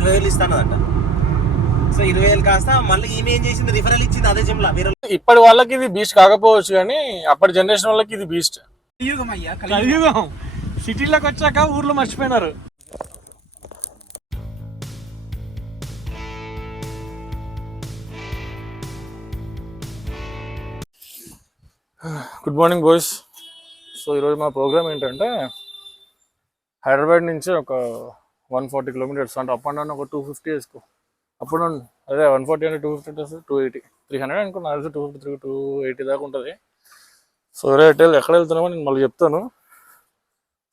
20,000 ఇస్తానదంట. So 20,000 కాస్త మళ్ళీ ఈమె ఏం చేసింది, రిఫరల్ ఇచ్చింది అదే జిమ్లా. ఇప్పటి వాళ్ళకి ఇది బీస్ట్ కాకపోవచ్చు కానీ అప్పటి జనరేషన్ వాళ్ళకి ఇది బీస్ట్. కలియుగం. సిటీలోకి వచ్చాక ఊర్లో మర్చిపోయినారు. Good morning boys. సో ఈరోజు మా ప్రోగ్రామ్ ఏంటంటే హైదరాబాద్ నుంచి ఒక 140 కిలోమీటర్స్, అంటే అప్ అండ్ డౌన్ ఒక 250 వేసుకో. అప్ అండ్ డౌన్ అదే 140 అంటే 250 280 300 అనుకున్నా, 250 280 దాకా ఉంటుంది. సో ఎక్కడ వెళ్తున్నామో నేను మళ్ళీ చెప్తాను.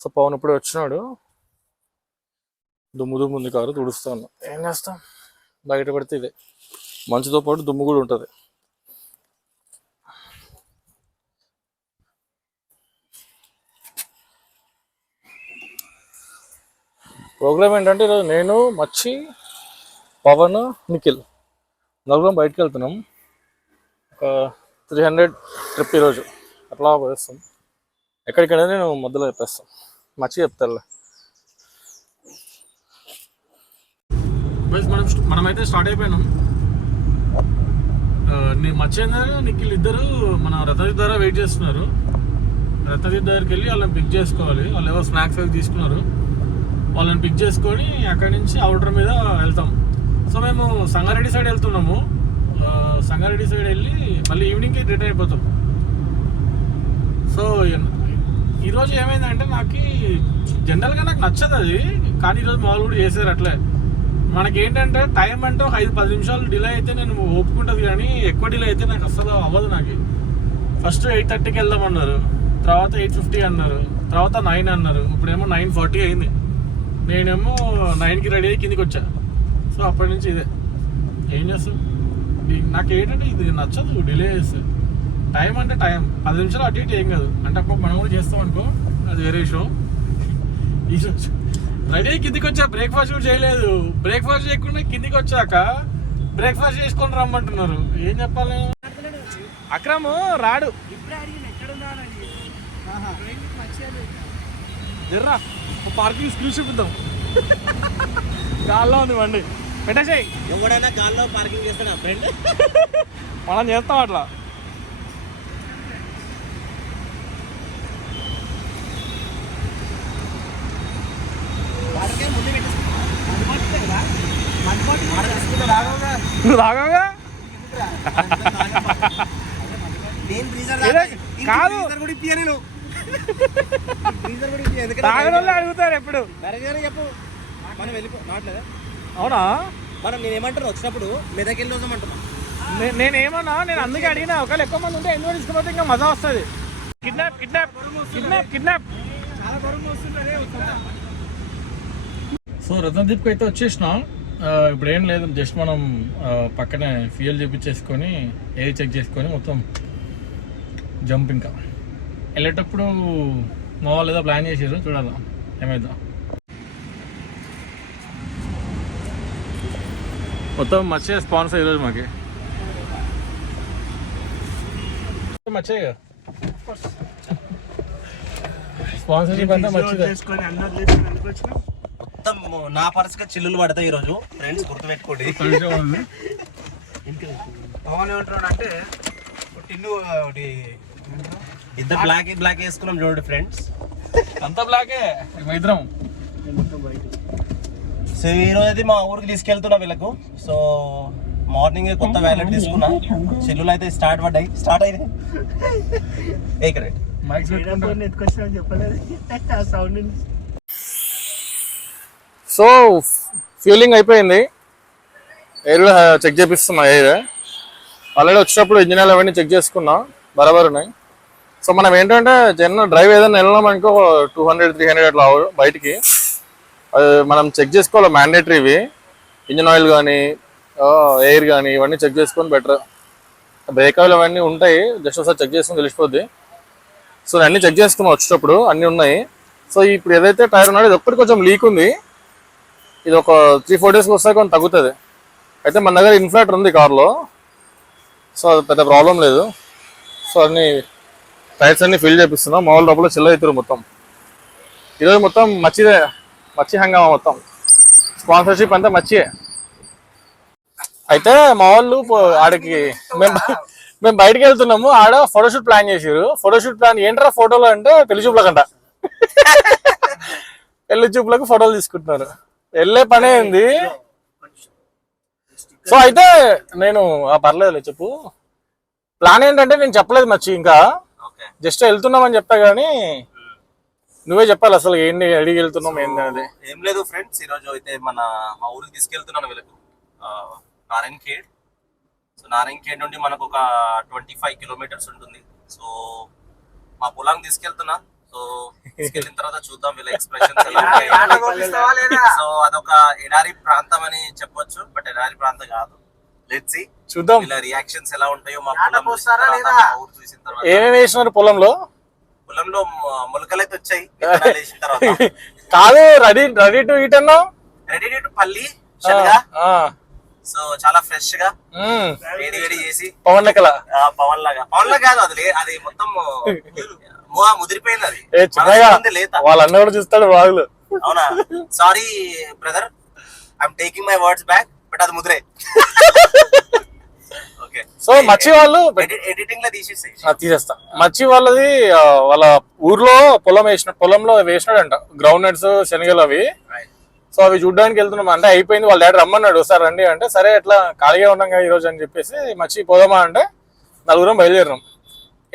సో పవన్ ఇప్పుడే వచ్చినాడు, దుమ్ము ఉంది, కారు తుడుస్తాను. ఏం చేస్తాం, బయట పడితే ఇదే మంచుతో పాటు దుమ్ము కూడా ఉంటుంది. ప్రోగ్రామ్ ఏంటంటే ఈరోజు నేను, మచ్చి, పవన్, నిఖిల్ నలుగురం బయటకు వెళ్తున్నాం. ఒక 300 ట్రిప్ ఈరోజు. అట్లా పోస్తాం. ఎక్కడికైనా నేను మధ్యలో చెప్పేస్తాను, మచ్చి చెప్తారులే. మనమైతే స్టార్ట్ అయిపోయినాం. మచ్చేంద్ర, నిఖిల్ ఇద్దరు మన రథజిత్ దగ్గర వెయిట్ చేస్తున్నారు. రథజిత్ దగ్గరికి వెళ్ళి వాళ్ళని పిక్ చేసుకోవాలి. వాళ్ళు ఏవో స్నాక్స్ అవి తీసుకున్నారు. వాళ్ళని పిక్ చేసుకొని అక్కడి నుంచి అవుటర్ మీద వెళ్తాం. సో మేము సంగారెడ్డి సైడ్ వెళ్తున్నాము. సంగారెడ్డి సైడ్ వెళ్ళి మళ్ళీ ఈవినింగ్కి రిటర్న్ అయిపోతాం. సో ఈరోజు ఏమైందంటే నాకు జనరల్గా నాకు నచ్చదు అది, కానీ ఈరోజు మామూలు కూడా చేశారు అట్లే. మనకి ఏంటంటే టైం అంటే ఒక 5-10 నిమిషాలు డిలే అయితే నేను ఒప్పుకుంటుంది, కానీ ఎక్కువ డిలే అయితే నాకు అసలు అవ్వదు. నాకు ఫస్ట్ 8:30కి వెళ్దామన్నారు, తర్వాత 8:50 అన్నారు, తర్వాత 9 అన్నారు, ఇప్పుడేమో 9:40 అయింది. నేనేమో 9కి రెడీ అయ్యి కిందికి వచ్చా. సో అప్పటి నుంచి ఇదే ఏం చేస్తాం. నాకు ఏంటంటే ఇది నచ్చదు, డిలే చేస్తే. టైం అంటే టైం, 10 నిమిషాలు అటు ఇటు ఏం కాదు. అంటే అప్పుడు మనం కూడా చేస్తాం అనుకో, అది వేరే విషయం. ఈరోజు రెడీ అయ్యి కిందికి వచ్చా, బ్రేక్ఫాస్ట్ కూడా చేయలేదు. బ్రేక్ఫాస్ట్ చేయకుండా కిందికి వచ్చాక బ్రేక్ఫాస్ట్ చేసుకొని రమ్మంటున్నారు. ఏం చెప్పాలి, అక్రమ్ రాడు. జర్రా పార్కింగ్ స్కిల్ చూపిద్దాం. గాల్లో ఉంది బండి, పెట్టేసాయి. ఎవడైనా గాల్లో పార్కింగ్ చేస్తాడా ఫ్రెండ్? మనం చేస్తాం అట్లా. రాగా కాదు, తాగడంలో అడుగుతారు ఎప్పుడు. చెప్పు, మనం వెళ్ళిపో. అవునా? మనం నేనేమంటాను, వచ్చినప్పుడు మెదకెళ్ళి వద్దామంటున్నా. నేనేమన్నా, నేను అందుకే అడిగినా. ఒకవేళ ఎక్కువ మంది ఉంటే ఎందుకు తీసుకుపోతే ఇంకా మజా వస్తుంది. Kidnap kidnap kidnap kidnap. So రత్నదీప్కి అయితే వచ్చేసినాం. ఇప్పుడు ఏం లేదు, జస్ట్ మనం పక్కనే ఫ్యూయల్ చేపించేసుకొని ఎయిర్ చెక్ చేసుకొని మొత్తం జంప్. ఇంకా వెళ్ళేటప్పుడు మా వాళ్ళు ఏదో ప్లాన్ చేసారు, చూడాలా ఏమైందో. మొత్తం మచ్చే స్పాన్సర్ ఈరోజు మాకి. మచ్చే స్పాన్సర్షిప్ అంతా మంచిగా. మొత్తం నా పర్సుగా చిల్లులు పడతాయి ఈరోజు ఫ్రెండ్స్, గుర్తుపెట్టుకోండి. పవన్ ఏమంటున్నాడు అంటే టిన్ను ఒకటి, ఇద్దరు బ్లాక్ వేసుకున్నాం చూడండి ఫ్రెండ్స్. అంతా బ్లాకే ఇద్దరం. సో ఈరోజు అయితే మా ఊరికి తీసుకెళ్తున్నా వీళ్ళకు. సో మార్నింగ్ కొత్త వ్యాలెట్ తీసుకున్నా. చెల్లులు అయితే స్టార్ట్ అయినాయి. సో ఫ్యూలింగ్ అయిపోయింది, ఎయిర్ చెక్ చేపిస్తున్నా. ఎయిర్ ఆల్రెడీ వచ్చినప్పుడు ఇంజిన్ ఆయిల్ అవన్నీ చెక్ చేసుకున్నా, బరాబర్ ఉన్నాయి. సో మనం ఏంటంటే జనరల్ డ్రైవ్ ఏదైనా వెళ్ళినాం అనుకో 200-300 అట్లా బయటికి, అది మనం చెక్ చేసుకోవాలి. మ్యాండేటరీవి ఇంజిన్ ఆయిల్ కానీ ఎయిర్ కానీ ఇవన్నీ చెక్ చేసుకొని బెటర్. బ్రేక్ ఆయిల్ అవన్నీ ఉంటాయి, జస్ట్ ఒకసారి చెక్ చేసుకొని తెలిసిపోద్ది. సో అన్నీ చెక్ చేసుకున్నాం వచ్చేటప్పుడు, అన్నీ ఉన్నాయి. సో ఇప్పుడు ఏదైతే టైర్ ఉన్నాడో ఇది ఒక్కటి కొంచెం లీక్ ఉంది. ఇది ఒక 3-4 డేస్కి వస్తే కొంచెం తగ్గుతుంది. అయితే మన దగ్గర ఇన్ఫ్లేటర్ ఉంది కార్లో, సో అది పెద్ద ప్రాబ్లం లేదు. సో అన్నీ టైర్స్ అన్ని ఫిల్ చేపిస్తున్నాం. మా వాళ్ళు లోపల చిల్ల అవుతారు మొత్తం. ఈరోజు మొత్తం మచ్చి హంగామా మొత్తం. స్పాన్సర్షిప్ అంతా మర్చియే. అయితే మా వాళ్ళు ఆడికి మేము బయటకు వెళ్తున్నాము, ఆడ ఫోటోషూట్ ప్లాన్ చేసారు. ఫోటోషూట్ ప్లాన్ ఏంట్రా ఫోటోలు అంటే పెళ్లి చూపులకంట. పెళ్లి చూపులకు ఫోటోలు తీసుకుంటున్నారు. వెళ్ళే పనే ఉంది. సో అయితే నేను పర్లేదు చెప్పు. ప్లాన్ ఏంటంటే నేను చెప్పలేదు మచ్చి, ఇంకా జస్ట్ వెళ్తున్నామని చెప్పా గానీ నువ్వే చెప్పాలి అసలు ఏంటి అడిగి వెళ్తున్నాం ఏంటి అనేది. ఏం లేదు ఫ్రెండ్స్, ఈ రోజు అయితే మా ఊరికి తీసుకెళ్తున్నాను వీళ్ళకు, నారాయణఖేడ్. సో నారాయణఖేడ్ నుండి మనకు ఒక 25 కిలోమీటర్స్ ఉంటుంది. సో మా పొలానికి తీసుకెళ్తున్నా. సో తీసుకెళ్ళిన తర్వాత చూద్దాం వీళ్ళ ఎక్స్ప్రెషన్స్ ఎలా ఉంటాయి. సో అదొక ఎడారి ప్రాంతం అని చెప్పొచ్చు, బట్ ఎడారి ప్రాంతం కాదు. లెట్స్ సీ, చూద్దాం వీళ్ళ రియాక్షన్స్ ఎలా ఉంటాయో. మా పొలం ఊరు చూసిన తర్వాత ఏమేమి వేసినారు పొలంలో మొలకలైతే వచ్చాయి కాదు. రెడీ టు ఈట్ అన్నా, రెడీ టు పల్లి. సో చాలా ఫ్రెష్ గా వేడి వేడి చేసి పవన్ లెక్కల పవన్ లాగా కాదు, అది మొత్తం ముదిరిపోయింది. అది లేత. వాళ్ళ అన్న కూడా చూస్తాడు బాగులు. అవునా? Sorry brother, I'm taking my words back, but అది ముదిరే. సో మచ్చి వాళ్ళు ఎడిటింగ్ లో తీసేస్తా. మచ్చి వాళ్ళది వాళ్ళ ఊర్లో పొలంలో వేసినాడంట గ్రౌండ్ నట్స్, శనగలు అవి. సో అవి చూడడానికి వెళ్తున్నాం. అంటే అయిపోయింది, వాళ్ళ డాడీ రమ్మన్నాడు ఒకసారి రండి అంటే, సరే ఎట్లా ఖాళీగా ఉన్నాం కదా ఈ రోజు అని చెప్పేసి మచ్చి పోదామా అంటే నలుగురం బయలుదేరినాం.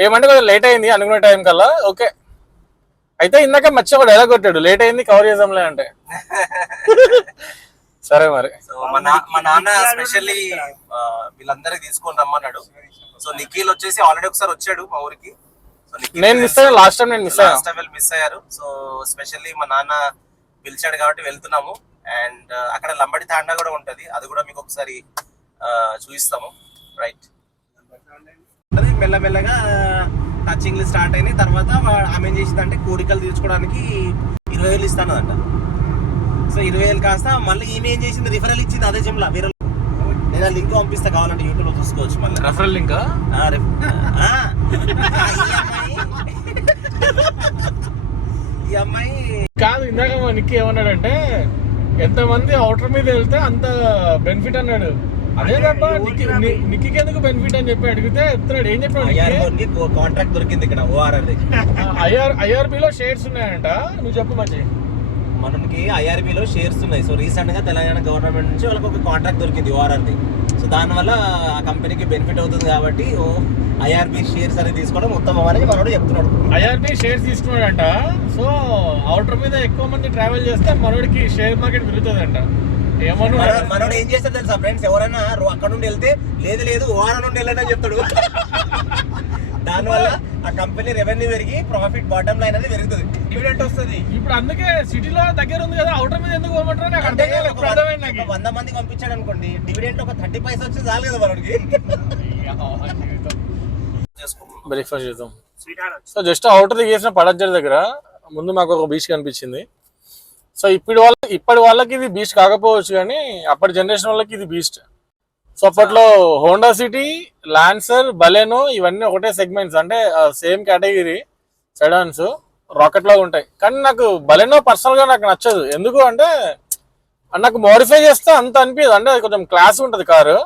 ఏమంటే కొంచెం లేట్ అయింది అనుకునే టైం కల్లా. ఓకే అయితే ఇందాక మచ్చి ఒక డైలాగ్ కొట్టాడు, లేట్ అయింది కవర్ చేద్దాంలే అంటే. సరే మరి. మా నాన్న స్పెషల్లీ వీళ్ళందరికి తీసుకొని రమ్మన్నాడు. సో నిఖిల్ వచ్చేసి ఆల్రెడీ ఒకసారి వచ్చాడు మా ఊరికి. నేను మిస్ అయ్యాను లాస్ట్ టైం మిస్ అయ్యారు. సో స్పెషల్లీ మా నాన్న పిలిచాడు కాబట్టి వెళ్తున్నాము. అండ్ అక్కడ లంబడి తాండా కూడా ఉంటది, అది కూడా మీకు ఒకసారి చూపిస్తాము. రైట్, మెల్లమెల్లగా టచింగ్లు స్టార్ట్ అయినాయి. తర్వాత ఆమె ఏం చేసిందంటే కోరికలు తీర్చుకోవడానికి 20,000 ఇస్తానదంట. సో 20,000 కాస్త మళ్ళీ ఈమె ఏం చేసింది, రిఫరల్ ఇచ్చింది అదే జిమ్లా. వేరే నేను ఆ లింక్ పంపిస్తా, కావాలంటే యూట్యూబ్ లో చూసుకోవచ్చు. మళ్ళీ రెఫరల్ లింక్ ఈ అమ్మాయి కాదు. ఇందాక మా నిక్కి ఏమన్నాడంటే ఎంతమంది అవుటర్ మీద వెళ్తే అంత బెనిఫిట్ అన్నాడు. అదే తప్ప నిక్కి ఎందుకు బెనిఫిట్ అని చెప్పి అడిగితే చెప్తున్నాడు. ఏం చెప్పాడు, కాంట్రాక్ట్ దొరికింది ఇక్కడ ఓఆర్ఆర్. ఐఆర్బిలో షేర్స్ ఉన్నాయంట. నువ్వు చెప్పు మంచి. మనకి ఐఆర్బిలో షేర్స్ ఉన్నాయి. సో రీసెంట్ గా తెలంగాణ గవర్నమెంట్ నుంచి వాళ్ళకి ఒక కాంట్రాక్ట్ దొరికింది ఓఆర్ఆర్ది. సో దానివల్ల ఆ కంపెనీకి బెనిఫిట్ అవుతుంది కాబట్టి ఐఆర్బి షేర్స్ అనేది తీసుకోవడం ఉత్తమం అని మనోడు చెప్తున్నాడు. ఐఆర్బి షేర్స్ తీసుకున్నాడంట. సో అవుటర్ మీద ఎక్కువ మంది ట్రావెల్ చేస్తే మనోడికి షేర్ మార్కెట్ పెరుగుతుందంట. మనోడు ఏం చేస్తాడు తెలుసా ఫ్రెండ్స్, ఎవరైనా అక్కడ నుండి వెళ్తే లేదు ఓఆర్ఆర్ నుండి వెళ్ళండి అని చెప్తాడు. దానివల్ల ఆ కంపెనీ రెవెన్యూ పెరిగి ప్రాఫిట్ బాటమ్ లైన్ అనేది పెరుగుతుంది, డివిడెంట్ వస్తుంది. ఇప్పుడు అందుకే సిటీలో దగ్గర ఉంది కదా, అవుటర్ మీద ఎందుకు పోమంటారు నాకు అర్థం కాలేదు. 100 మందికి పంపించాడు అనుకోండి, డివిడెంట్ ఒక 30 పైసలు వచ్చి చాలు కదా మనకి. బ్రేక్ఫాస్ట్ చేద్దాం. సో జస్ట్ అవుటర్ దిగేసిన పడజ్జర్ దగ్గర ముందు మాకు ఒక బీచ్ కనిపించింది. సో ఇప్పటి వాళ్ళకి ఇది బీచ్ కాకపోవచ్చు, కానీ అప్పటి జనరేషన్ వాళ్ళకి ఇది బీచ్. సో అప్పట్లో హోండా సిటీ, లాన్సర్, బలెనో ఇవన్నీ ఒకటే సెగ్మెంట్స్, అంటే సేమ్ కేటగిరీ సెడాన్స్, రాకెట్ లాగా ఉంటాయి. కానీ నాకు బలెనో పర్సనల్ గా నాకు నచ్చదు. ఎందుకు అంటే నాకు మోడిఫై చేస్తే అంత అనిపించదు. అంటే కొంచెం క్లాస్ ఉంటుంది కారు,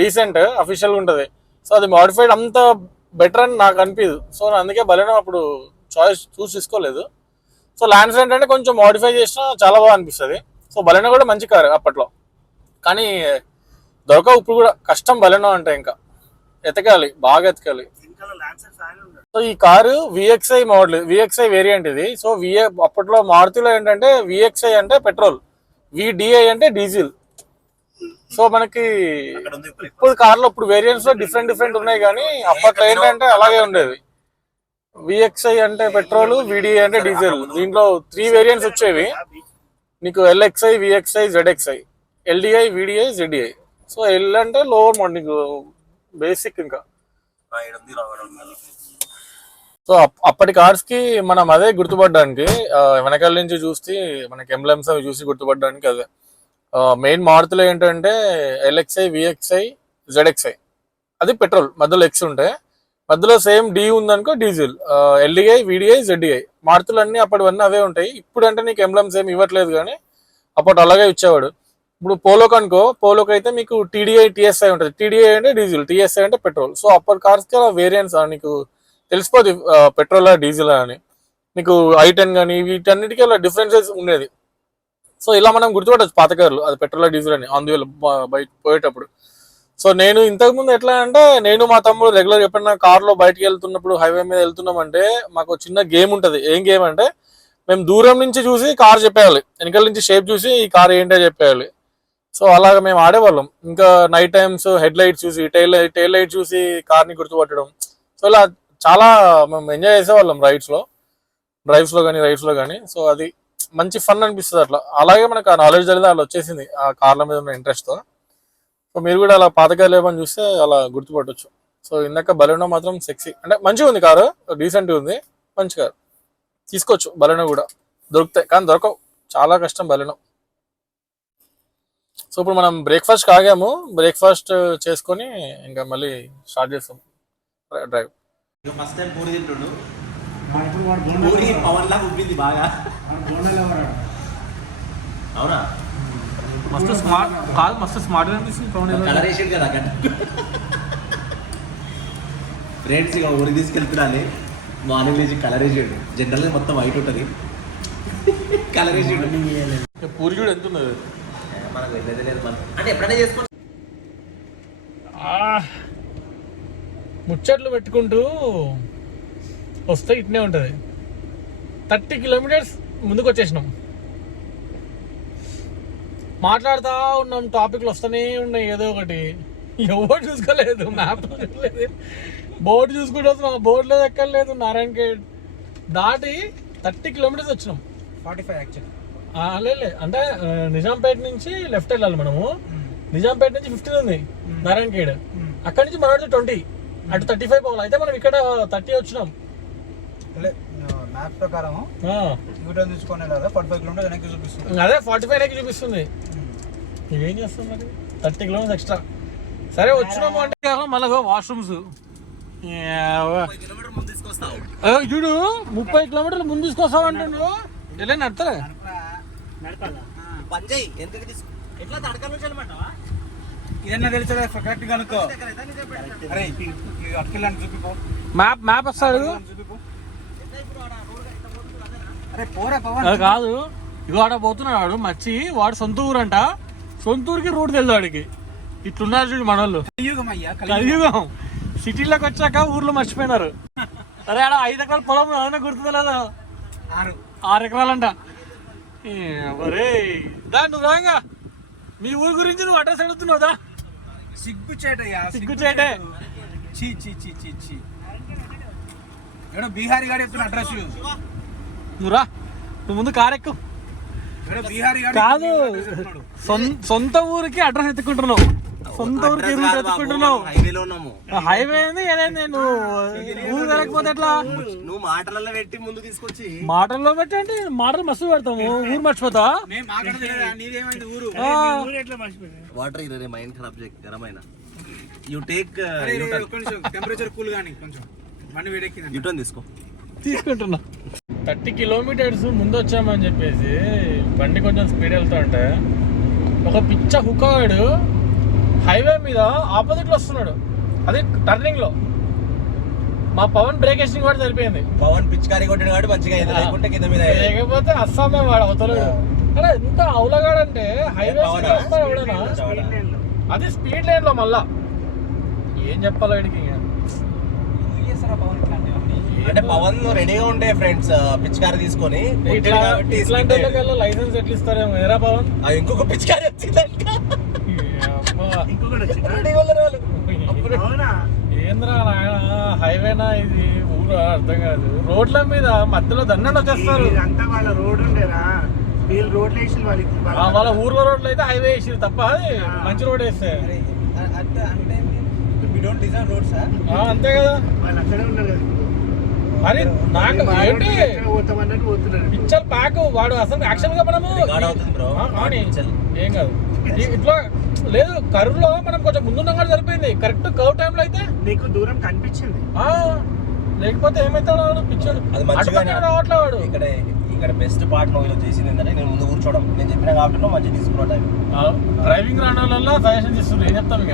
డీసెంట్ అఫీషియల్గా ఉంటుంది. సో అది మోడిఫైడ్ అంత బెటర్ అని నాకు అనిపించదు. సో అందుకే బలెనో అప్పుడు చాయిస్ తీసుకోలేదు. సో లాన్సర్ ఏంటంటే కొంచెం మోడిఫై చేసినా చాలా బాగా అనిపిస్తుంది. సో బలెనో కూడా మంచి కారు అప్పట్లో, కానీ దొరకవు ఇప్పుడు కూడా. కష్టం బలెనో అంటే, ఇంకా ఎతకాలి, బాగా ఎతకాలి. సో ఈ car VXi model, VXi variant ఇది. సో అప్పట్లో మారుతిలో ఏంటంటే విఎక్స్ఐ అంటే పెట్రోల్, విడిఐ అంటే డీజిల్. సో మనకి ఇప్పుడు కార్లో ఇప్పుడు వేరియంట్స్ లో డిఫరెంట్ ఉన్నాయి, కానీ అప్పట్లో ఏంటంటే అలాగే ఉండేది. విఎక్స్ఐ అంటే పెట్రోల్, విడిఐ అంటే డీజిల్. దీంట్లో 3 వేరియంట్స్ వచ్చేవి నీకు, LXi, VXi, ZXi, LDI, VDI, ZDi. So L అంటే లోవర్ మోడల్, నీకు బేసిక్. ఇంకా సో అప్పటి కార్స్ కి మనం అదే గుర్తుపడడానికి, వెనకాల నుంచి చూసి మనకి ఎంబ్లమ్స్ అవి చూసి గుర్తుపడడానికి అదే మెయిన్. మారుతిలో ఏంటంటే ఎల్ఎక్స్ఐ, విఎక్స్ఐ, జెడ్ఎక్స్ఐ అది పెట్రోల్, మధ్యలో ఎక్స్ ఉంటే మధ్యలో సేమ్ డి ఉందనుకో డీజిల్, ఎల్డిఐ, విడిఐ, జెడ్డిఐ. మారుతులు అన్ని అప్పటివన్నీ అవే ఉంటాయి. ఇప్పుడు అంటే నీకు ఎంబ్లమ్స్ ఏమి ఇవ్వట్లేదు, కానీ అప్పట్లో అలాగే ఇచ్చేవాడు. ఇప్పుడు పోలోకి అనుకో, పోలోకి అయితే మీకు టీడీఐ టీఎస్ఐ ఉంటుంది. టీడీఐ అంటే డీజిల్, టీఎస్ఐ అంటే పెట్రోల్. సో అప్పటి కార్స్కి వేరియంట్స్ నీకు తెలిసిపోద్ది పెట్రోల్ డీజిల్ అని. నీకు I10 కానీ వీటన్నిటికీ అలా డిఫరెన్సెస్ ఉండేది. సో ఇలా మనం గుర్తుపట్టచ్చు పాత కార్లు అది పెట్రోల్ డీజిల్ అని అందువల్ల బయట పోయేటప్పుడు. సో నేను ఇంతకుముందు ఎట్లా అంటే, నేను మా తమ్ముడు రెగ్యులర్ ఎప్పుడైనా కార్లో బయటకు వెళ్తున్నప్పుడు హైవే మీద వెళ్తున్నామంటే మాకు చిన్న గేమ్ ఉంటుంది. ఏం గేమ్ అంటే, మేము దూరం నుంచి చూసి కార్ చెప్పేయాలి, వెనకాల నుంచి షేప్ చూసి ఈ కార్ ఏంటో చెప్పేయాలి. సో అలాగ మేము ఆడేవాళ్ళం. ఇంకా నైట్ టైమ్స్ హెడ్ లైట్ చూసి టైల్ లైట్ చూసి కార్ని గుర్తుపట్టడం. సో ఇలా చాలా మేము ఎంజాయ్ చేసేవాళ్ళం డ్రైవ్స్లో కానీ రైడ్స్లో కానీ. సో అది మంచి ఫన్ అనిపిస్తుంది అట్లా. అలాగే మనకు ఆ నాలెడ్జ్ అనేది అలా వచ్చేసింది ఆ కార్ల మీద ఉన్న ఇంట్రెస్ట్తో. సో మీరు కూడా అలా పాత కార్లు ఏమని చూస్తే అలా గుర్తుపట్టవచ్చు. సో ఇందాక బలెనో మాత్రం సెక్సీ, అంటే మంచిగా ఉంది కారు, డీసెంట్గా ఉంది, మంచి కారు, తీసుకోవచ్చు. బలెనో కూడా దొరుకుతాయి కానీ దొరకవు, చాలా కష్టం బలెనో. సో ఇప్పుడు మనం బ్రేక్ఫాస్ట్ ఆగాము, బ్రేక్ఫాస్ట్ చేసుకొని ఇంకా మళ్ళీ స్టార్ట్ చేస్తాం డ్రైవ్. ఫస్ట్ టైం పూరి తింటుండు, పూరి పవన్ లాగా ఉబ్బింది బాగా. అవునా? మస్తు స్మార్ట్ కాదు, మస్తు స్మార్ట్ అనిపిస్తుంది. కలర్ వేసాడు కదా ఫ్రెండ్స్, ఇక ఊరికి తీసుకెళ్తున్నాను. మార్నింగ్ లేచి కలర్ వేసాడు. జనరల్గా మొత్తం వైట్ ఉంటుంది, కలర్ వేసాడు. పూరి కూడా ఎంత ఉన్నది మనకు వెళ్ళేది లేదు. మనం అంటే ఎప్పుడైనా చేసుకోండి. ముచ్చట్లు పెట్టుకుంటూ వస్తే ఇట్నే ఉంటుంది. 30 కిలోమీటర్స్ ముందుకు వచ్చేసినాం, మాట్లాడుతూ ఉన్నాం, టాపిక్లు వస్తూనే ఉన్నాయి ఏదో ఒకటి. ఎవరు చూసుకోలేదు, మ్యాప్ చూసుకోలేదు, బోర్డు చూసుకుంటూ వస్తున్నాం, బోర్డులో ఎక్కర్లేదు. నారాయణ ఖేడ్ దాటి 30 కిలోమీటర్స్ వచ్చినాం. 45 యాక్చువల్లీ లేదు అంటే నిజాంపేట నుంచి లెఫ్ట్ వెళ్ళాలి మనము. నిజాంపేట నుంచి 15 ఉంది నారాయణ ఖేడ్, అక్కడి నుంచి మన 20, అటు 35 పోవాలి. అయితే మనం ఇక్కడ 30 వచ్చినాం. మ్యాప్ ప్రకారం యూటర్న్ తీసుకొని 45 కిలోమీటర్స్ వెనక్కి చూపిస్తుంది. అదే 45 వెనక్కి చూపిస్తుంది. ఇవేం చేస్తాం మరి, 30 కిలోమీటర్స్ ఎక్స్ట్రా. సరే వచ్చినాము అంటే మళ్ళీ వాష్రూమ్స్ చూడు, 30 కిలోమీటర్లు ముందు తీసుకొస్తావు అంటుండు. వెళ్ళి నడతలే ఇదన్నా తెలుసు కరెక్ట్ కనుక్కో. అరే అటుకెళ్ళండి చూపిపో, మ్యాప్ వస్తాడు. అరే పోరా పవన్. అది కాదు, ఇగో ఆడ పోతున్నాడు మచ్చి, వాడు సొంత ఊరు అంట, సొంత ఊరికి రూట్ తెలుదు వాడికి. ఇట్లున్నారు చూడు మనోళ్ళు, కలియుగం. సిటీలోకి వచ్చాక ఊర్లో మర్చిపోయినారు. అరే ఆడ 5 ఎకరాల పొలం ఏమైనా గుర్తులేదు, 6 ఎకరాలంట. అరే దా నువ్వు రాగా, మీ ఊరి గురించి నువ్వు అడ్రస్ అడుగుతున్నావుదా? సిగ్గుచేటే. చీ చీ చీ చీ చీ. ఏడో బీహారీ గాడి చెప్తున్నా అడ్రస్. నువ్వు రా, నువ్వు ముందు కారు ఎక్కు. బీహారీ కాదు, సొంత ఊరికి అడ్రస్ ఎత్తుకుంటున్నావు, సొంత ఊరికి రూట్ ఎత్తుకుంటున్నావు. హైవే ఏంది ఏదైంది, నువ్వు ఊరు వెళ్ళకపోతే ఎట్లా? నువ్వు మాటలలో పెట్టి ముందు తీసుకొచ్చి మాటల్లో పెట్టి అంటే మాటలు మస్తు పెడతాము, ఊరు మర్చిపోతావా? వాటర్ ఇరే మైండ్ ఖరాబ్ చేయ గరమైన. యు టేక్ టెంపరేచర్ కూల్ గాని కొంచెం బండి వేడెక్కింది, యూటర్న్ తీసుకుంటున్నా. 30 కిలోమీటర్స్ ముందు వచ్చామని చెప్పేసి బండి కొంచెం స్పీడ్ వెళ్తా ఉంటే ఒక పిచ్చ హుకాడు హైవే మీద ఆపోజిట్లో వస్తున్నాడు. అది టర్నింగ్ లో మా పవన్ బ్రేక్ వేసింగ్ కూడా సరిపోయింది. పవన్ పిచ్కారీ కొట్టిన వాడు మంచిగా లేకుంటే కింద మీద, లేకపోతే అస్సామే వాడు అవతలడు. అరే ఎంత అవులగాడంటే హైవే వస్తాడు ఎవడైనా, అది స్పీడ్ లైన్ లో. మళ్ళా ఏం చెప్పాలి వీడికి, అంటే పవన్ రెడీగా ఉంటే ఫ్రెండ్స్ పిచ్కారీ తీసుకొని ఇట్లాంటి లైసెన్స్ ఎట్లా ఇస్తారేమో ఏరా పవన్. ఇంకొక పిచ్కారీ వచ్చిందంట, ఏంద్రా నాయన హైవేనా ఇది ఊరు అర్థం కాదు. రోడ్ల మీద మధ్యలో దండలు వచ్చేస్తారు. వాళ్ళ ఊర్లో రోడ్లు అయితే హైవే వేసి తప్ప అది మంచి రోడ్ వేస్తే అంతే కదా. మరి నాకు ఏంటి పిచ్చర్ ప్యాక్ వాడు అసలు యాక్షన్ గా మనము ఏం కాదు ఇట్లా లేదు. కర్వ్ లో మనం కొంచెం ముందున్నాం కూడా సరిపోయింది. కరెక్ట్ కర్వ్ టైంలో అయితే నీకు దూరం కనిపించింది, లేకపోతే ఏమైతాడు పిచ్చర్ రావట్లే వాడు. ఇక్కడ ఇక్కడ బెస్ట్ పార్ట్ నువ్వు చేసింది ఏంటంటే నేను ముందు కూర్చోవడం. నేను చెప్పిన కాబట్టి నువ్వు మంచిగా తీసుకున్న టైం. డ్రైవింగ్ రాని వాళ్ళ సజెషన్ ఇస్తుంది. ఏం చెప్తాను ఇక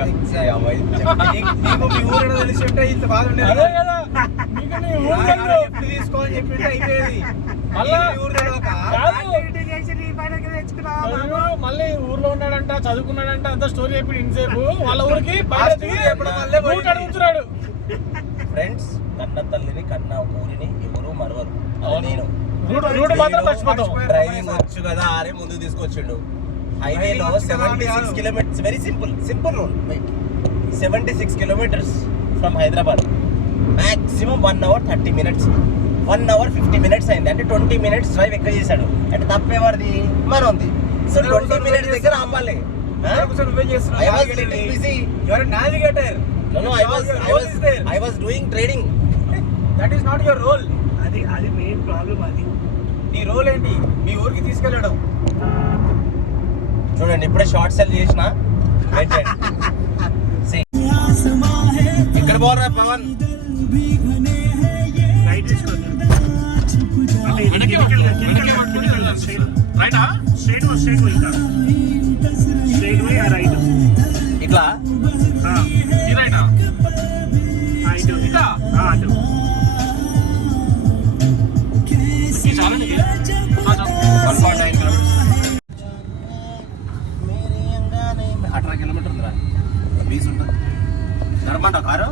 నీకు మీ ఊరు తెలిసి ఉంటే ఇంత బాధ ఉండేది. అదే కదా నీకు నీ ఊరు తెలుసు. ఎప్పుడు తీసుకోవాలని చెప్పి అయిపోయేది. మళ్ళా ఊరు తెలియక కాదు. మళ్ళీ ఊర్లో ఉన్నాడంట, చదువుకున్నాడంట, అంత స్టోరీ చెప్పి ఇంతసేపు వాళ్ళ ఊరికి అడుగుతున్నాడు. ఫ్రెండ్స్, కన్న తల్లిని కన్న ఊరిని ఎవరు మరవరు. నేను రూట్ మాత్రం మర్చిపోతాం. డ్రైవింగ్ వచ్చు కదా ఆరే ముందుకు తీసుకొచ్చిండు. హైవేలో 76 kilometres, very simple rule. 76 kilometres from Hyderabad. Maximum 1 hour 30 minutes, 1 hour 50 minutes అయింది. అంటే 20 minutes డ్రైవ్ ఎక్కువ చేశాడు. అంటే తప్పేవాడిది మనది. సో 20 minutes దగ్గర ఆపాలి. I was little busy. You are a navigator. No, I was doing trading. That is not your role. అది main problem. అది నీ రోల్ ఏంటి? మీ ఊరికి తీసుకెళ్ళడం. చూడండి ఇప్పుడే షార్ట్ సెల్ చేసిన. ఇక్కడ పోరా పవన్. ఇట్లా అట్రా కిలోమీటర్ ఉందిరా. బీచ్ ఉంటుంది. నడమంట కారు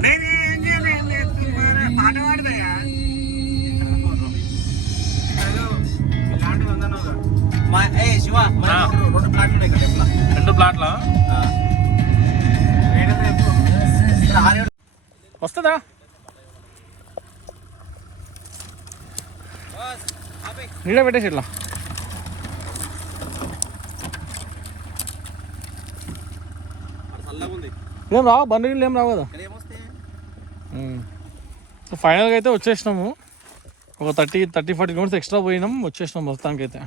శివ 2 ప్లాట్లు ఉన్నాయి ఇక్కడ. 2 ప్లాట్ల వస్తుందా? నీడ పెట్టేసి ఇట్లా ఏం రావు, బండి గిన్నెలు ఏం రావు కదా. సో ఫైనల్గా అయితే వచ్చేసినాము. ఒక 30-40 కిలోమీటర్స్ ఎక్స్ట్రా పోయినాం, వచ్చేసినాం మొత్తానికి అయితే.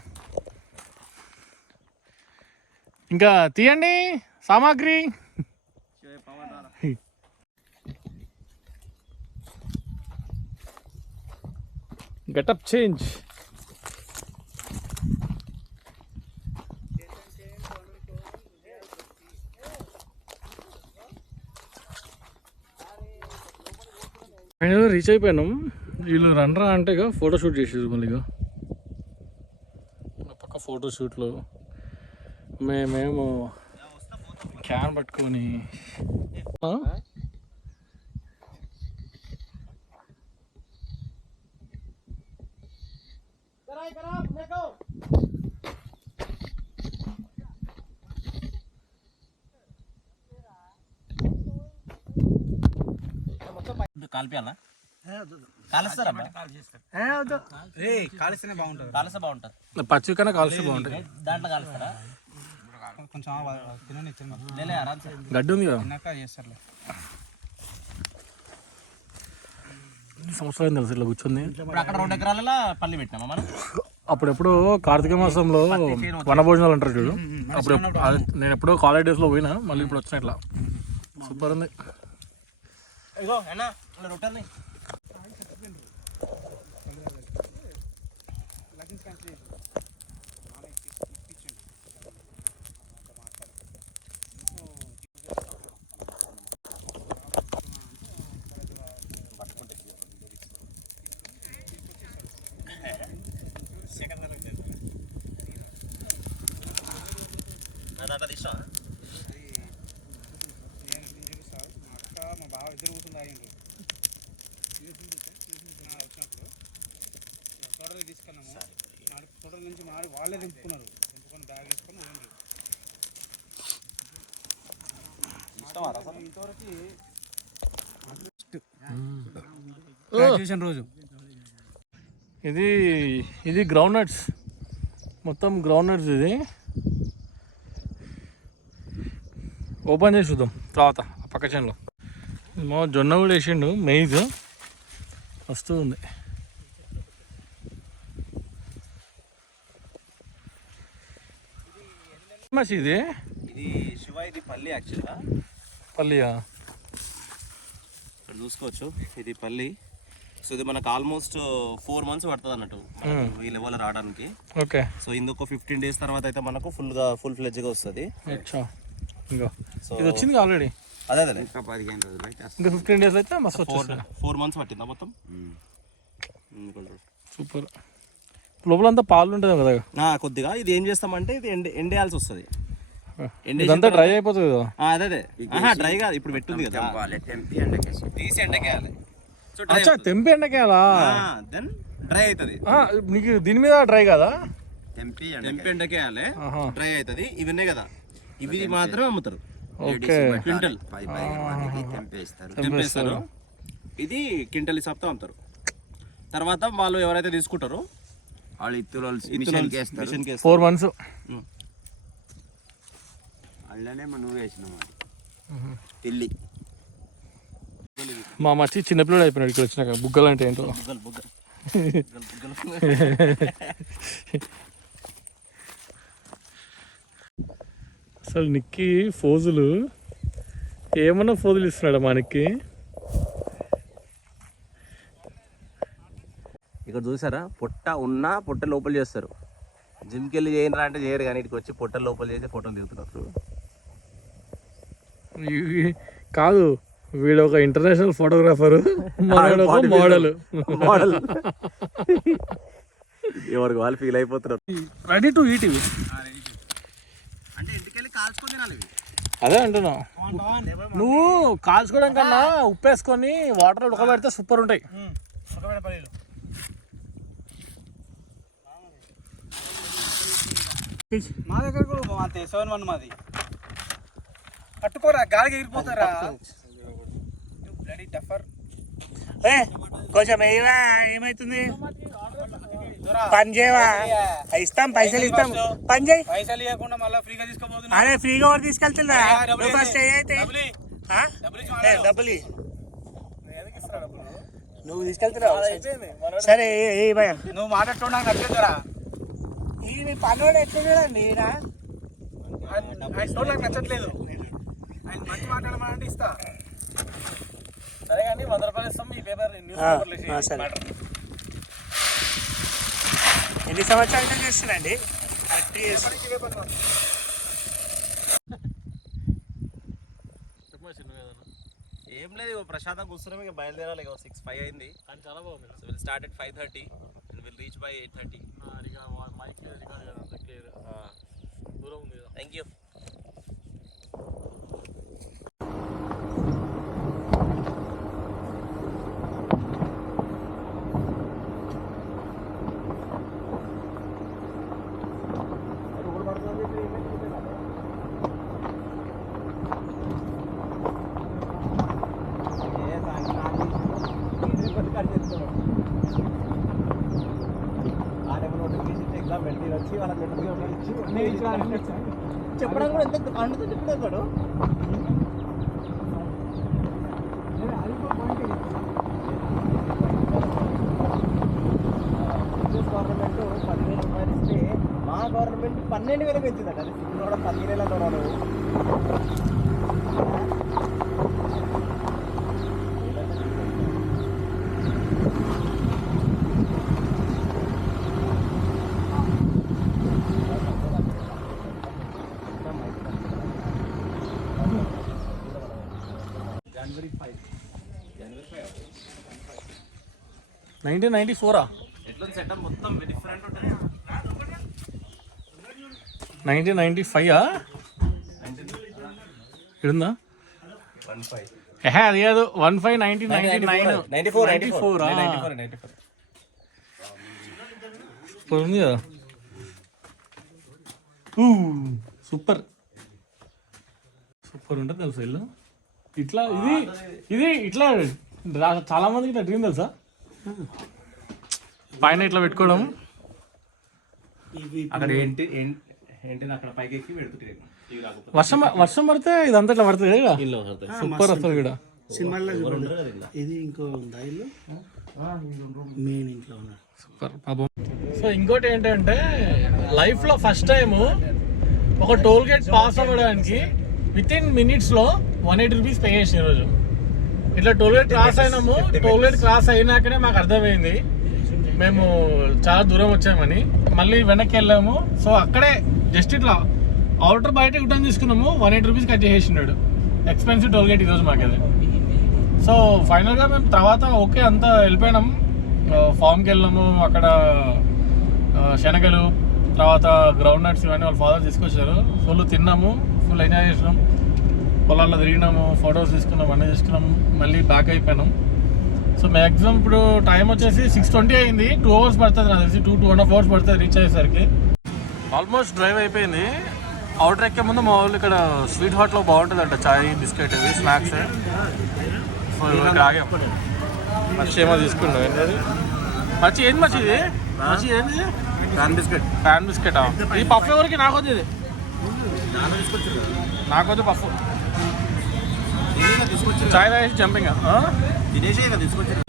ఇంకా తీయండి సామాగ్రి. Getup change. ఫైనల్గా రీచ్ అయిపోయినాం. వీళ్ళు రండ్రా అంటే ఇక ఫోటోషూట్ చేసేది. మళ్ళీ ఇక పక్క ఫోటోషూట్లు మేమేమో క్యాన్ పట్టుకొని కాల్పియాలా? కాలుస్తారా? కాలిస్తేనే బాగుంటుంది. కాలుస్తే బాగుంటుంది. పచ్చి కన్నా కాల్స్తే బాగుంటుంది. దాంట్లో కాలుస్తారా? కొంచెం గడ్డి ఉంది కదా. చేస్తారులే. ఎన్ని సంవత్సరాలు తెలుసు ఇట్లా కూర్చుంది. ఇప్పుడు అక్కడ 2 ఎకరాలలో పల్లి పెట్టినామా మనం? అప్పుడెప్పుడు కార్తీక మాసంలో వనభోజనాలు అంటారు చూడు. అప్పుడు నేను ఎప్పుడో కాలేజ్ డేస్లో పోయినా, మళ్ళీ ఇప్పుడు వచ్చిన ఇట్లా సూపర్ ఉంది. ఇగో అన్నా రొట్టెల్ని దాంట్లో తీసా. మా బావ ఇద్దరు కూర్చుని తాగిండ్రు. వచ్చినప్పుడు తోటలు తీసుకున్నాము. తోటల నుంచి వాళ్ళే దింపుకున్నారు. దింపుకొని బ్యాగ్ తీసుకొని పోయిండ్రు. ఇంతవరకు గ్రాడ్యుయేషన్ రోజు ఇది గ్రౌండ్ నట్స్, మొత్తం గ్రౌండ్ నట్స్. ఇది ఓపెన్ చేసి చూద్దాం తర్వాత పక్క చేనులో. మా జొన్న కూడా వేసిండు, మెయిజ్ వస్తూ ఉంది. ఇది శివ, ఇది పల్లి యాక్చువల్గా. పల్లియా? ఇక్కడ చూసుకోవచ్చు, ఇది పల్లి. సో ఇది మనకు ఆల్మోస్ట్ 4 months పడుతుంది అన్నట్టు ఈ లెవెల్ రావడానికి. ఓకే. సో ఇందుకు 15 days తర్వాత అయితే మనకు ఫుల్ ఫ్లెడ్జ్గా వస్తుంది. సో ఇది వచ్చింది ఆల్రెడీ. అదే ఇంకా 15 రోజులు అయితే ఇంకా 15 days అయితే మస్తు వచ్చేస్తుంది. 4 months పట్టిందా మొత్తం. సూపర్. లోపల అంతా పాలు ఉంటుంది కదా కొద్దిగా. ఇది ఏం చేస్తామంటే ఇది ఎండేయాల్సి వస్తుంది. ఇదంతా డ్రై అయిపోతుంది కదా. అదే డ్రై కాదు, ఇప్పుడు పెట్టుంది కదా, తీసి ఎండకేయాలి. తెంపి ఎండకేయాలా? దెన్ డ్రై అవుతుంది. నీకు దీని మీద డ్రై కదా, తెంపి ఎండకేయాలి, డ్రై అవుతుంది. ఇవి ఉన్నాయి కదా, ఇవి మాత్రం అమ్ముతారు. క్వింటల్ తెంపేస్తారు. ఇది క్వింటల్ హిసాబ్తో అమ్ముతారు. తర్వాత వాళ్ళు ఎవరైతే తీసుకుంటారో వాళ్ళు మిషన్కి 4 months. అల్లనే మనం వేసినాం పెళ్ళి. మా మచ్చి చిన్నపిల్లడు అయిపోయినాడు ఇక్కడ వచ్చినాక. బుగ్గలు అంటే ఏంటో. అసలు నిక్కి ఫోజులు ఏమన్నా ఫోజులు ఇస్తున్నాడు మా నిక్కి. ఇక్కడ చూసారా, పొట్ట ఉన్నా పొట్ట లోపల చేస్తారు. జిమ్కి వెళ్ళి చేయరా అంటే చేయరు, కానీ ఇక్కడికి వచ్చి పొట్ట లోపల చేసి ఫోటోలు దిగుతున్నారు. కాదు, వీడు ఒక ఇంటర్నేషనల్ ఫోటోగ్రాఫర్, మోడల్. ఎవరికి వాళ్ళు ఫీల్ అయిపోతున్నారు. రెడీ టు ఈట్ ఇవి. అంటే ఇంటికి వెళ్ళి కాల్చుకొని తినాలి ఇవి. అదే అంటున్నావు, నువ్వు కాల్చుకోవడం కన్నా ఉప్పు వేసుకొని వాటర్ ఉడకబెడితే సూపర్ ఉంటాయి. మా దగ్గర కూడా అంతే 7-1 మాది. పట్టుకోరా, గాలికి ఎగిరిపోతారా. కొంచెం ఏమైతుంది, పని చేయవా? ఇస్తాం, పైసలు ఇస్తాం, పని చేయి. పైసలు ఇవ్వకుండా మళ్ళీ ఫ్రీగా తీసుకోబోతున్నా. అదే ఫ్రీగా ఎవరు తీసుకెళ్తుందా? ఫస్ట్ అయితే డబ్బులు నువ్వు తీసుకెళ్తున్నావు. సరే నువ్వు మాట్లాడుతూ నాకు నచ్చలేదురా. ఇది మీ పనులు ఎట్లున్నాడండి? ఆయన నాకు నచ్చట్లేదు. ఆయన మంచి మాట్లాడమంటే ఇస్తా. సరే కానీ 100 రూపాయలు ఇస్తాం. మీ పేపర్ ఎన్ని సంవత్సరాలు చేస్తున్నాండి? ఏం లేదు, ప్రశాంతంగా కూర్చున్నాం. ఇక బయలుదేరాలి. 6-5 అయింది. కానీ చాలా బాగుంది. So will start at 5:30 and we'll reach by 8:30. Mic record కదా, అంత క్లియర్. దూరం ఉంది కదా. Thank you. చెప్పడం కూడా ఎంత కండుతో చెప్పడం. గవర్నమెంట్ 10,000 రూపాయలు ఇస్తే మా గవర్నమెంట్ 12,000 పెంచిందట. అది సిగ్గులో కూడా 10,000 అన్నారు. January 5. 1994 ఎట్లా సెటప్ మొత్తం డిఫరెంట్ ఉంటుంది. 1995 ఇడుందా? 15 అది కాదు, 15 1994 ఉంది కదా. సూపర్ సూపర్ ఉంటుంది తెలుసా ఇల్లు. ఇట్లా ఇది ఇట్లా చాలా మందికి ఇట్లా డ్రీమ్ తెలుసా, పైన ఇట్లా పెట్టుకోవడం. అక్కడ ఏంటి అక్కడ పైకి ఎక్కి పెడుతుంది. వర్షం పడితే ఇదంతా ఇట్లా పడుతుంది కదా, సూపర్ వస్తుంది ఇక్కడ. ఇది ఇంకో ఉందా ఇల్లు, మెయిన్ ఇంట్లో ఉన్నా. సూపర్ పాపం. సో ఇంకోటి ఏంటంటే, లైఫ్లో ఫస్ట్ టైము ఒక టోల్ గేట్ పాస్ అవ్వడానికి విత్ ఇన్ మినిట్స్లో 180 రూపీస్ పే చేసిన ఈరోజు. ఇట్లా టోల్గేట్ క్రాస్ అయినాము. టోల్గేట్ క్రాస్ అయినాకనే మాకు అర్థమైంది మేము చాలా దూరం వచ్చామని. మళ్ళీ వెనక్కి వెళ్ళాము. సో అక్కడే జస్ట్ ఇట్లా అవుటర్ బయట రిటర్న్ తీసుకున్నాము. 180 రూపీస్ కట్ చేసేసినాడు. ఎక్స్పెన్సివ్ టోల్గేట్ ఈరోజు మాకు అది. సో ఫైనల్గా మేము తర్వాత ఓకే అంతా వెళ్ళిపోయినాం. ఫామ్కి వెళ్ళాము. అక్కడ శనగలు తర్వాత గ్రౌండ్ నట్స్ ఇవన్నీ వాళ్ళ ఫాదర్ తీసుకొచ్చారు. ఫుల్ తిన్నాము, ఫుల్ ఎంజాయ్ చేసినాం, పొలాల్లో తిరిగినాము, ఫొటోస్ తీసుకున్నాం, అన్నీ తీసుకున్నాం, మళ్ళీ బ్యాక్ అయిపోయినాం. సో మ్యాక్సిమం ఇప్పుడు టైం వచ్చేసి 6:20 అయింది. 2 hours పడుతుంది నాకు తెలిసి, 2.5 hours పడుతుంది రీచ్ అయ్యేసరికి. ఆల్మోస్ట్ డ్రైవ్ అయిపోయింది. అవుటర్ ఎక్కే ముందు మా వాళ్ళు ఇక్కడ స్వీట్ హాట్లో బాగుంటుందంట చాయ్ బిస్కెట్ ఇవి స్నాక్స్. సో ఇక్కడ ఆగాం. మర్చి ఏమో తీసుకున్నాం. ఏంటది మర్చి? ఏంది మర్చి ఇది? మర్చి ఏంది? Pan biscuit. Pan biscuit. ఈ పఫ్ ఎవరికి? నాకొద్దు ఇది, నాకొద్దు పఫ్. చాయ్ తాగేసి జంపింగ్ తినేసి తీసుకొచ్చారు.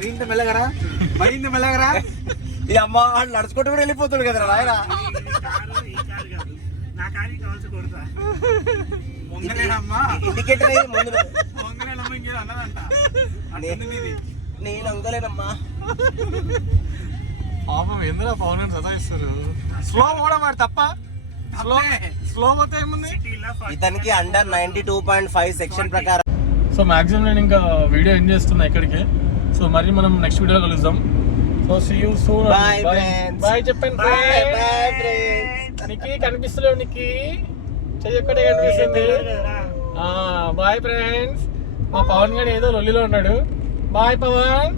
మరింత మెల్లగరా. ఈ అమ్మ నడుచుకుంటూ కూడా వెళ్ళిపోతాడు కదరా రాయరా. ఇండికేటర్ నేను వంగలేనమ్మా. పాపం ఎందులో పవన్ గారిని సతాయిస్తారు. స్లో పోవడం వాడు తప్ప. స్లో పోతే ఏముంది? ఇతనికి అండర్ 92.5 సెక్షన్ ప్రకారం. సో మాక్సిమం నేను ఇంకా వీడియో ఎండ్ చేస్తున్నా ఇక్కడికి. సో మరి మనం నెక్స్ట్ వీడియోలో కలుద్దాం. So see you soon. Bye చెప్పండి. నీకు కనిపిస్తలేవు, నీకు చెయ్యొక్కటే కనిపిస్తుంది. Bye friends. మా పవన్ గారు ఏదో లొల్లిలో ఉన్నాడు. బాయ్ పవన్.